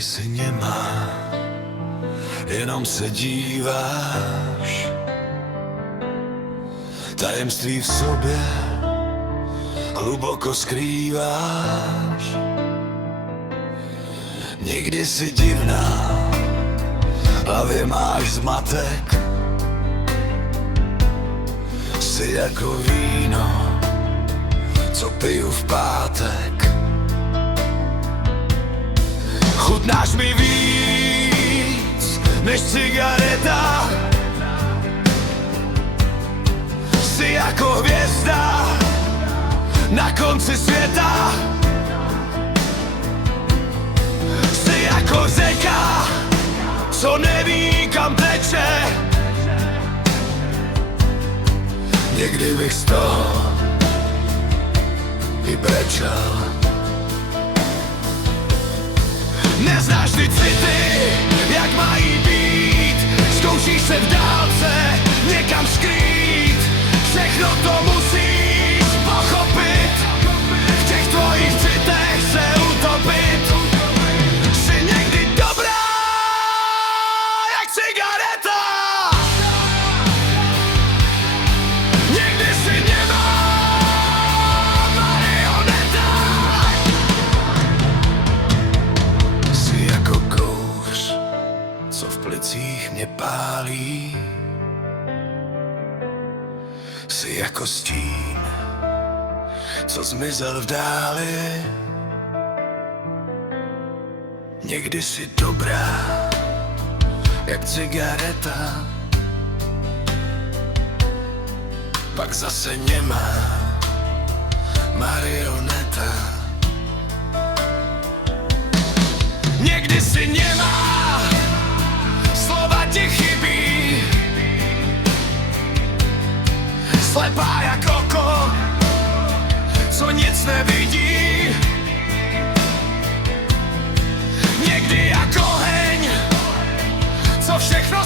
Někdy si nemá, jenom se díváš. Tajemství v sobě hluboko skrýváš. Někdy si divná, v hlavě máš zmatek. Jsi jako víno, co piju v pátek. Chutnáš mi víc než cigareta. Jsi jako hvězda na konci světa. Jsi jako řeka, co neví kam teče. Někdy bych z toho i brečel. Neznáš ty city, jak mají být. Zkoušíš se v dálce někam skrýt. Všechno to musíš pochopit. V těch tvojich citech se utopit. Jsi někdy dobrá jak cigareta. Někdy si němá marioneta. Jsi jako kouř, co v plicích mě pálí. Jsi jako stín, co zmizel v dáli. Někdy jsi dobrá jak cigareta, pak zase němá marioneta. Někdy si němá, slova ti chybí. Slepá jak oko, co nic nevidí. Někdy jak oheň, co všechno